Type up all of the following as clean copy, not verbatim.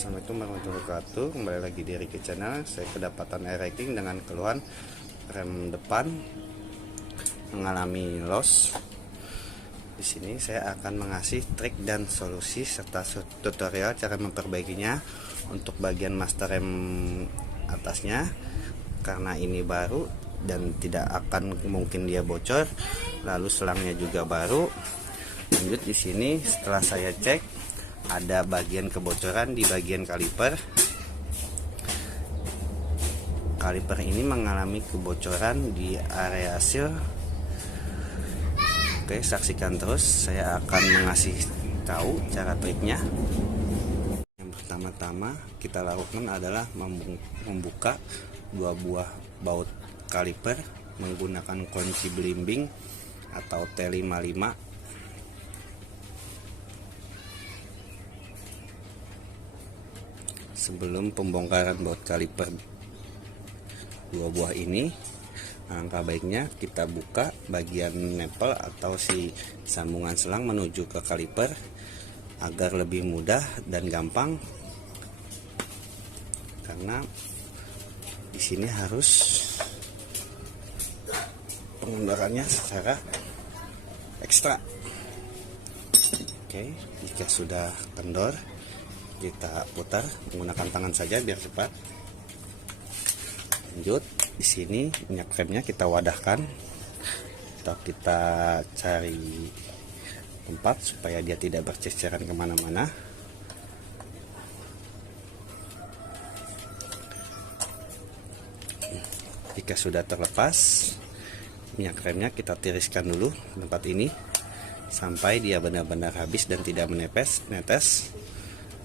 Assalamualaikum warahmatullahi wabarakatuh. Kembali lagi di Ricky Channel. Saya kedapatan air rating dengan keluhan rem depan mengalami loss. Di sini saya akan mengasih trik dan solusi serta tutorial cara memperbaikinya untuk bagian master rem atasnya, karena ini baru dan tidak akan mungkin dia bocor. Lalu selangnya juga baru. Lanjut, di sini setelah saya cek ada bagian kebocoran di bagian kaliper. Kaliper ini mengalami kebocoran di area seal. Oke, saksikan terus. Saya akan mengasih tahu cara triknya. Yang pertama-tama kita lakukan adalah membuka dua buah baut kaliper menggunakan kunci belimbing atau T55. Sebelum pembongkaran baut kaliper dua buah ini, alangkah baiknya kita buka bagian nempel atau si sambungan selang menuju ke kaliper agar lebih mudah dan gampang, karena di sini harus pengendorannya secara ekstra. Oke, jika sudah kendor, kita putar menggunakan tangan saja biar cepat. Lanjut, di sini minyak remnya kita wadahkan atau kita cari tempat supaya dia tidak berceceran kemana-mana. Jika sudah terlepas, minyak remnya kita tiriskan dulu ke tempat ini sampai dia benar-benar habis dan tidak netes,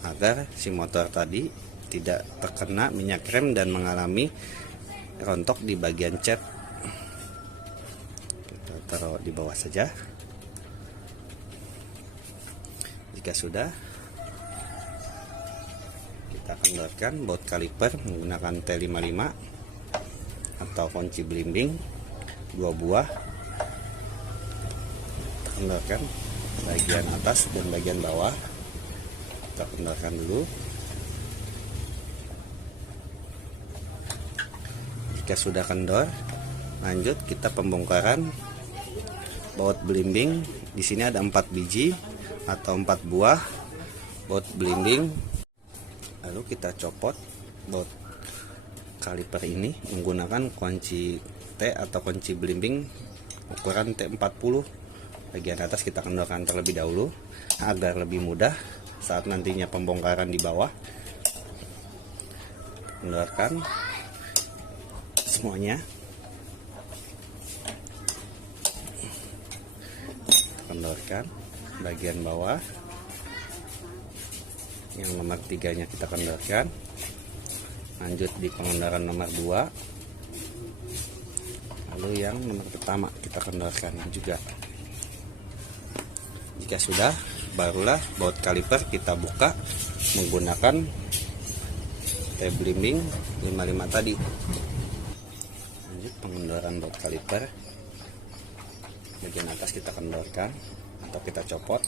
agar si motor tadi tidak terkena minyak rem dan mengalami rontok di bagian cat. Kita taruh di bawah saja. Jika sudah, kita kendorkan baut kaliper menggunakan T55 atau kunci belimbing dua buah. Kendorkan bagian atas dan bagian bawah. Kita kendorkan dulu. Jika sudah kendor, lanjut kita pembongkaran baut belimbing. Di sini ada 4 biji atau 4 buah baut belimbing. Lalu kita copot baut kaliper ini menggunakan kunci T atau kunci belimbing ukuran T40. Bagian atas kita kendorkan terlebih dahulu agar lebih mudah saat nantinya pembongkaran di bawah. Kendorkan semuanya. Kendorkan bagian bawah. Yang nomor 3 nya kita kendorkan. Lanjut di pengendoran nomor 2. Lalu yang nomor pertama kita kendorkan juga. Jika sudah, barulah baut kaliper kita buka menggunakan T belimbing 55 tadi. Lanjut pengendoran baut kaliper. Bagian atas kita kendorkan atau kita copot.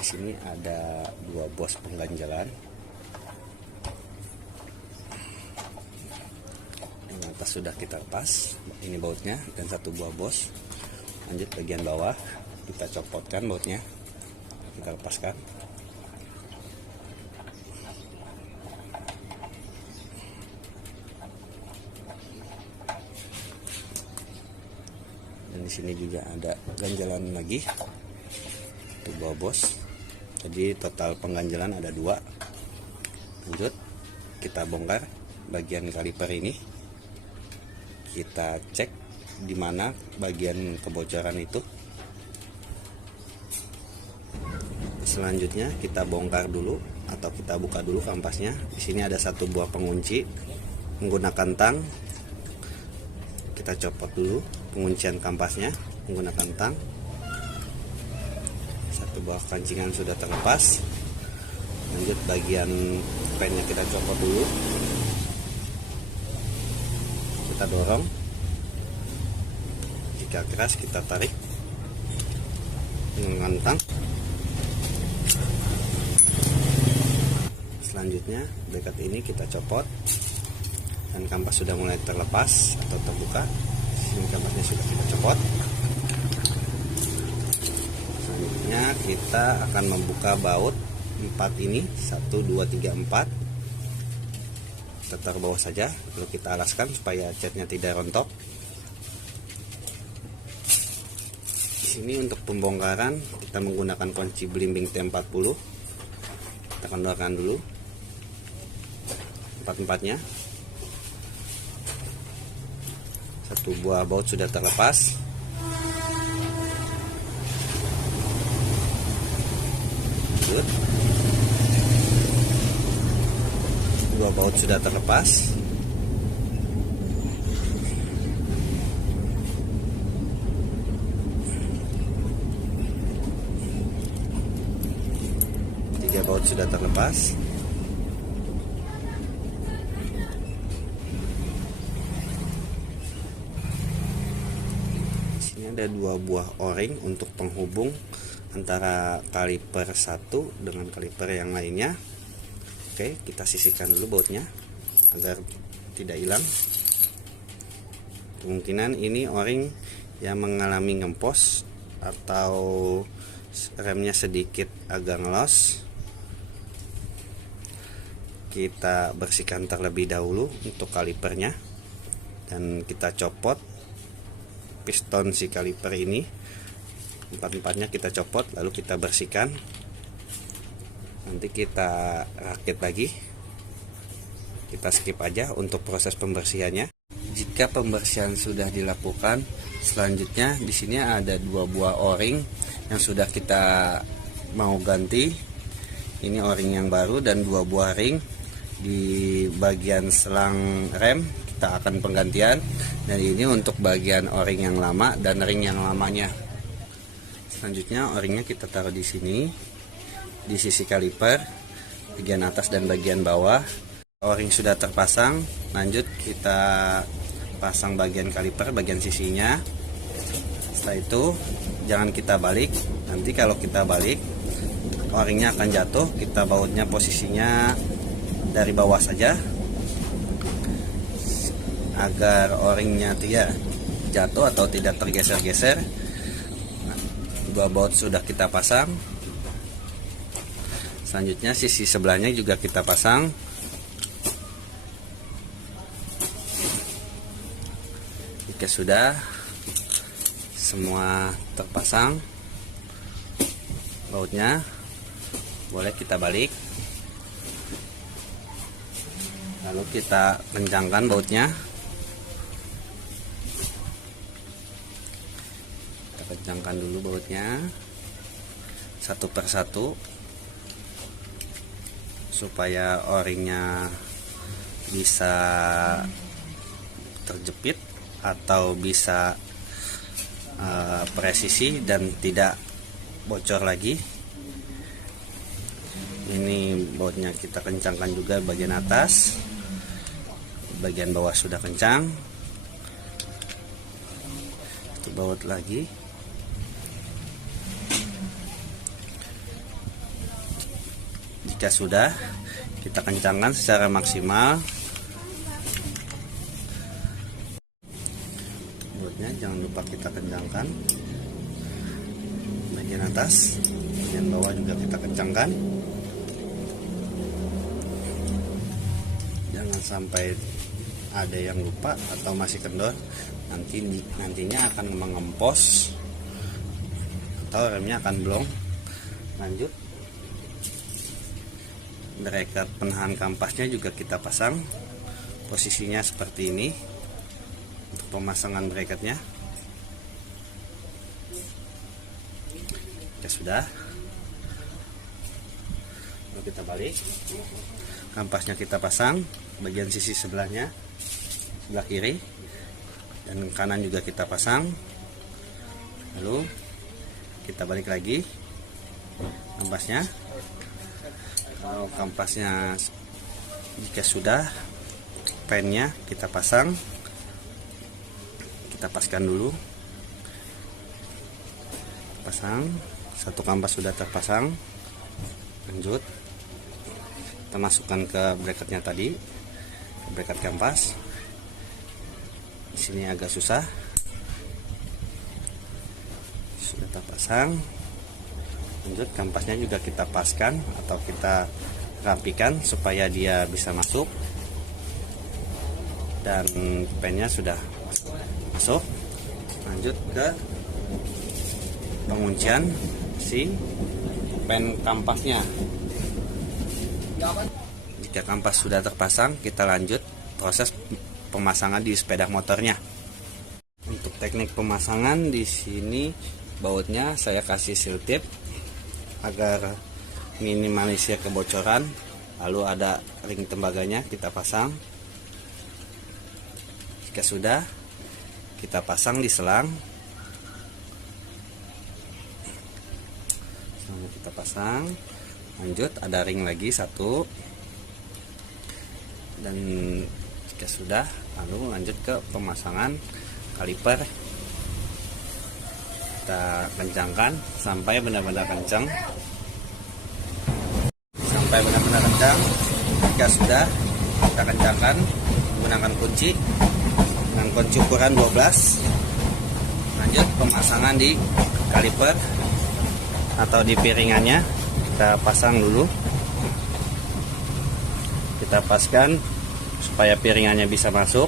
Di sini ada 2 bos pengganjalan. Atas sudah kita lepas, ini bautnya dan 1 buah bos. Lanjut bagian bawah kita copotkan bautnya, kita lepaskan. Dan di sini juga ada ganjalan lagi, 1 buah bos. Jadi total pengganjalan ada 2. Lanjut kita bongkar bagian kaliper ini. Kita cek di mana bagian kebocoran itu. Selanjutnya kita bongkar dulu atau kita buka dulu kampasnya. Di sini ada 1 buah pengunci menggunakan tang. Kita copot dulu penguncian kampasnya menggunakan tang. 1 buah kancingan sudah terlepas. Lanjut bagian pennya kita copot dulu. Kita dorong. Jika keras kita tarik mengantang. Selanjutnya bracket ini kita copot dan kampas sudah mulai terlepas atau terbuka. Sini kampasnya sudah kita copot. Selanjutnya kita akan membuka baut 4 ini, 1 2 3 4. Kita taruh bawah saja, lalu kita alaskan supaya catnya tidak rontok. Di sini untuk pembongkaran kita menggunakan kunci belimbing T40. Kita kendorkan dulu 4-4-nya. Satu buah baut sudah terlepas. Lanjut. Dua baut sudah terlepas. Tiga baut sudah terlepas. Ada dua buah o-ring untuk penghubung antara kaliper satu dengan kaliper yang lainnya. Oke, kita sisihkan dulu bautnya agar tidak hilang. Kemungkinan ini o-ring yang mengalami ngempos atau remnya sedikit agak ngelos. Kita bersihkan terlebih dahulu untuk kalipernya dan kita copot piston si kaliper ini. 4-4-nya kita copot lalu kita bersihkan. Nanti kita rakit lagi. Kita skip aja untuk proses pembersihannya. Jika pembersihan sudah dilakukan, selanjutnya di sini ada dua buah o-ring yang sudah kita mau ganti. Ini o-ring yang baru dan dua buah ring di bagian selang rem. Kita akan penggantian, dan ini untuk bagian o-ring yang lama dan ring yang lamanya. Selanjutnya o-ringnya kita taruh di sini, di sisi kaliper, bagian atas dan bagian bawah. O-ring sudah terpasang, lanjut kita pasang bagian kaliper, bagian sisinya. Setelah itu jangan kita balik, nanti kalau kita balik o-ringnya akan jatuh. Kita bautnya posisinya dari bawah saja agar o-ringnya tidak jatuh atau tidak tergeser-geser. Nah, dua baut sudah kita pasang. Selanjutnya sisi sebelahnya juga kita pasang. Jika sudah semua terpasang bautnya, boleh kita balik. Lalu kita kencangkan bautnya. Kencangkan dulu bautnya satu persatu supaya o-ringnya bisa terjepit atau bisa presisi dan tidak bocor lagi. Ini bautnya kita kencangkan juga bagian atas, bagian bawah sudah kencang. Satu baut lagi. Jika sudah, kita kencangkan secara maksimal. Bautnya jangan lupa kita kencangkan. Bagian atas, bagian bawah juga kita kencangkan. Jangan sampai ada yang lupa atau masih kendor. Nantinya akan mengempos atau remnya akan blong. Lanjut. Bracket penahan kampasnya juga kita pasang, posisinya seperti ini untuk pemasangan bracketnya. Ya sudah, lalu kita balik, kampasnya kita pasang bagian sisi sebelahnya, sebelah kiri dan kanan juga kita pasang. Lalu kita balik lagi kampasnya. Kalau kampasnya jika sudah, pennya kita pasang, kita paskan dulu, pasang Satu kampas sudah terpasang. Lanjut, kita masukkan ke bracketnya tadi, bracket kampas. Di sini agak susah. Sudah terpasang. Lanjut, kampasnya juga kita paskan atau kita rapikan supaya dia bisa masuk. Dan pennya sudah masuk. Lanjut ke penguncian si pen kampasnya. Jika kampas sudah terpasang, kita lanjut proses pemasangan di sepeda motornya. Untuk teknik pemasangan di sini bautnya saya kasih seal tip agar minimalisir kebocoran. Lalu ada ring tembaganya kita pasang. Jika sudah, kita pasang di selang. Kita pasang. Lanjut, ada ring lagi satu. Dan jika sudah, lalu lanjut ke pemasangan kaliper. Kita kencangkan sampai benar-benar kencang. Sampai benar-benar kencang. Jika sudah, kita kencangkan menggunakan kunci dengan kunci ukuran 12. Lanjut pemasangan di kaliper atau di piringannya. Kita pasang dulu. Kita paskan supaya piringannya bisa masuk.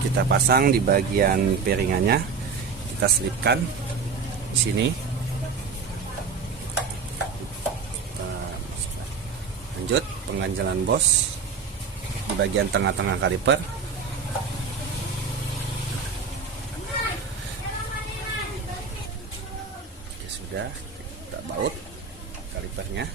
Kita pasang di bagian piringannya. Kita selipkan di sini. Lanjut pengganjalan bos di bagian tengah-tengah kaliper. Oke, sudah, kita baut kalipernya.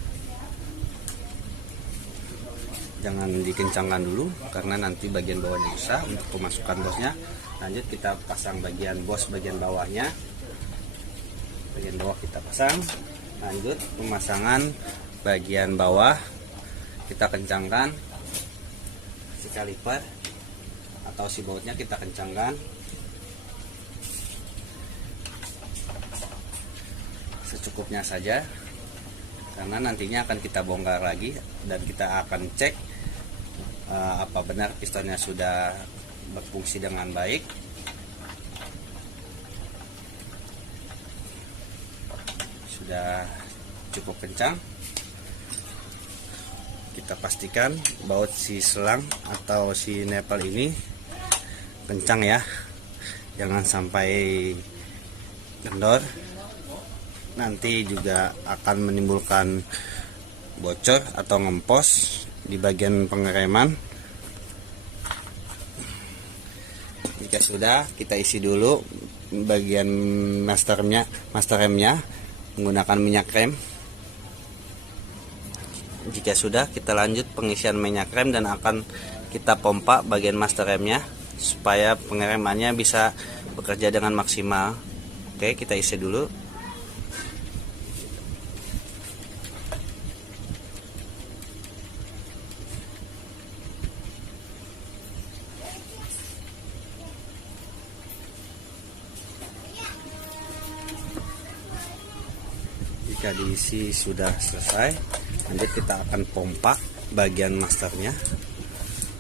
Jangan dikencangkan dulu karena nanti bagian bawahnya susah untuk pemasukan bosnya. Lanjut kita pasang bagian bos bagian bawahnya. Bagian bawah kita pasang. Lanjut pemasangan bagian bawah. Kita kencangkan si kaliper atau si bautnya, kita kencangkan secukupnya saja karena nantinya akan kita bongkar lagi dan kita akan cek apa benar pistonnya sudah berfungsi dengan baik. Sudah cukup kencang. Kita pastikan baut si selang atau si nepal ini kencang ya, jangan sampai kendor, nanti juga akan menimbulkan bocor atau ngempos di bagian pengereman. Jika sudah, kita isi dulu bagian master remnya menggunakan minyak rem. Jika sudah, kita lanjut pengisian minyak rem dan akan kita pompa bagian master remnya supaya pengeremannya bisa bekerja dengan maksimal. Oke, kita isi dulu. Jika diisi sudah selesai, lanjut kita akan pompa bagian masternya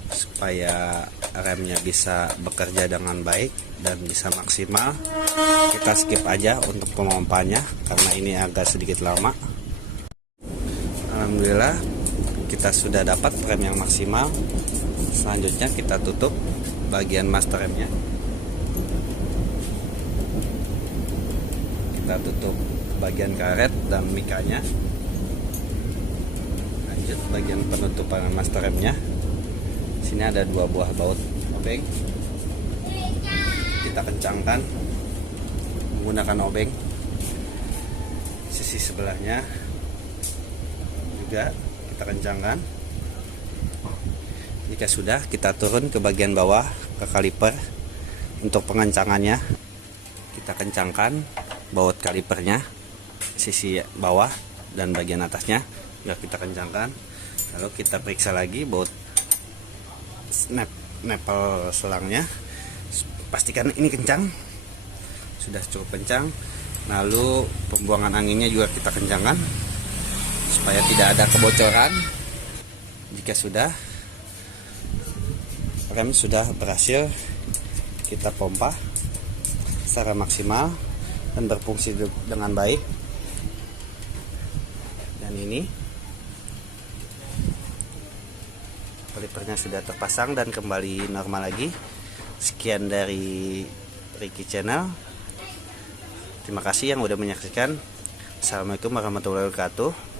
supaya remnya bisa bekerja dengan baik dan bisa maksimal. Kita skip aja untuk pemompanya karena ini agak sedikit lama. Alhamdulillah kita sudah dapat rem yang maksimal. Selanjutnya kita tutup bagian master remnya. Kita tutup bagian karet dan mikanya. Lanjut bagian penutupan master remnya. Sini ada 2 buah baut obeng. Kita kencangkan menggunakan obeng. Sisi sebelahnya juga kita kencangkan. Jika sudah, kita turun ke bagian bawah ke kaliper untuk pengencangannya. Kita kencangkan baut kalipernya, sisi bawah dan bagian atasnya juga kita kencangkan. Lalu kita periksa lagi baut nepal selangnya, pastikan ini kencang, sudah cukup kencang. Lalu pembuangan anginnya juga kita kencangkan supaya tidak ada kebocoran. Jika sudah, rem sudah berhasil kita pompa secara maksimal dan berfungsi dengan baik. Dan ini kalipernya sudah terpasang dan kembali normal lagi. Sekian dari Ricky Channel. Terima kasih yang udah menyaksikan. Assalamualaikum warahmatullahi wabarakatuh.